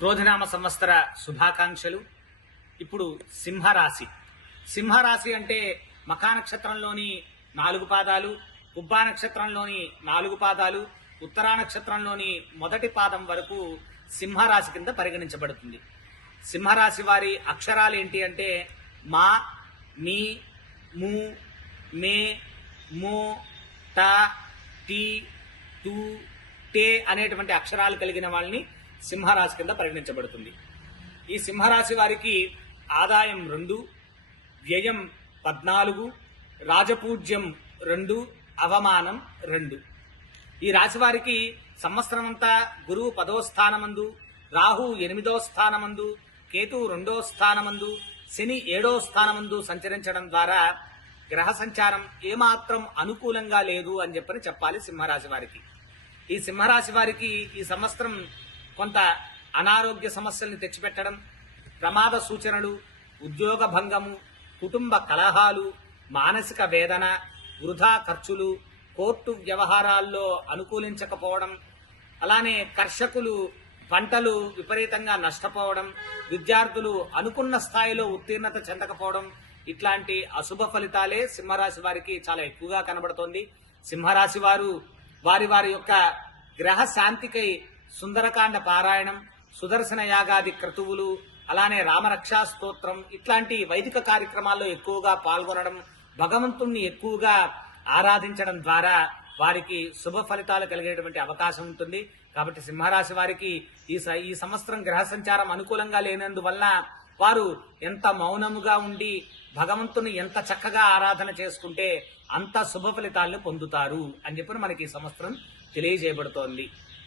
క్రోధనామ సంవత్సర శుభాకాంక్షలు. ఇప్పుడు సింహరాశి. సింహరాశి అంటే మఖా నక్షత్రంలోని 4 పాదాలు, పుబ్బా నక్షత్రంలోని 4 పాదాలు, ఉత్తరా నక్షత్రంలోని మొదటి పాదం వరకు సింహరాశి కింద పరిగణించబడుతుంది. సింహరాశి వారి అక్షరాలు ఏంటి అంటే మా, మీ, ము, మే, మో, ట, టి, తు, టే అనేటువంటి అక్షరాలు కలిగిన వాళ్ళని సింహరాశి కింద పరిగణించబడుతుంది. ఈ సింహరాశి వారికి ఆదాయం 2, వ్యయం 14, రాజపూజ్యం 2, అవమానం 2. ఈ రాశి వారికి సంవత్సరం అంతా గురువు 10వ స్థానమందు, రాహు 8వ స్థానమందు, కేతు 2వ స్థానమందు, శని 7వ స్థానమందు సంచరించడం ద్వారా గ్రహ సంచారం ఏమాత్రం అనుకూలంగా లేదు అని చెప్పాలి సింహరాశి వారికి. ఈ సింహరాశి వారికి ఈ సంవత్సరం కొంత అనారోగ్య సమస్యల్ని తెచ్చిపెట్టడం, ప్రమాద సూచనలు, ఉద్యోగ భంగము, కుటుంబ కలహాలు, మానసిక వేదన, వృధా ఖర్చులు, కోర్టు వ్యవహారాల్లో అనుకూలించకపోవడం, అలానే కర్షకులు పంటలు విపరీతంగా నష్టపోవడం, విద్యార్థులు అనుకున్న స్థాయిలో ఉత్తీర్ణత చెందకపోవడం, ఇట్లాంటి అశుభ ఫలితాలే సింహరాశి వారికి చాలా ఎక్కువగా కనబడుతోంది. సింహరాశి వారు వారి యొక్క గ్రహ శాంతికై సుందరకాండ పారాయణం, సుదర్శన యాగాది క్రతువులు, అలానే రామరక్షా స్తోత్రం ఇట్లాంటి వైదిక కార్యక్రమాల్లో ఎక్కువగా పాల్గొనడం, భగవంతుణ్ణి ఎక్కువగా ఆరాధించడం ద్వారా వారికి శుభ ఫలితాలు కలిగేటువంటి అవకాశం ఉంటుంది. కాబట్టి సింహరాశి వారికి ఈ సంవత్సరం గ్రహ సంచారం అనుకూలంగా లేనందువల్ల వారు ఎంత మౌనముగా ఉండి భగవంతుని ఎంత చక్కగా ఆరాధన చేసుకుంటే అంత శుభ ఫలితాలను పొందుతారు అని మనకి ఈ సంవత్సరం తెలియజేయబడుతోంది.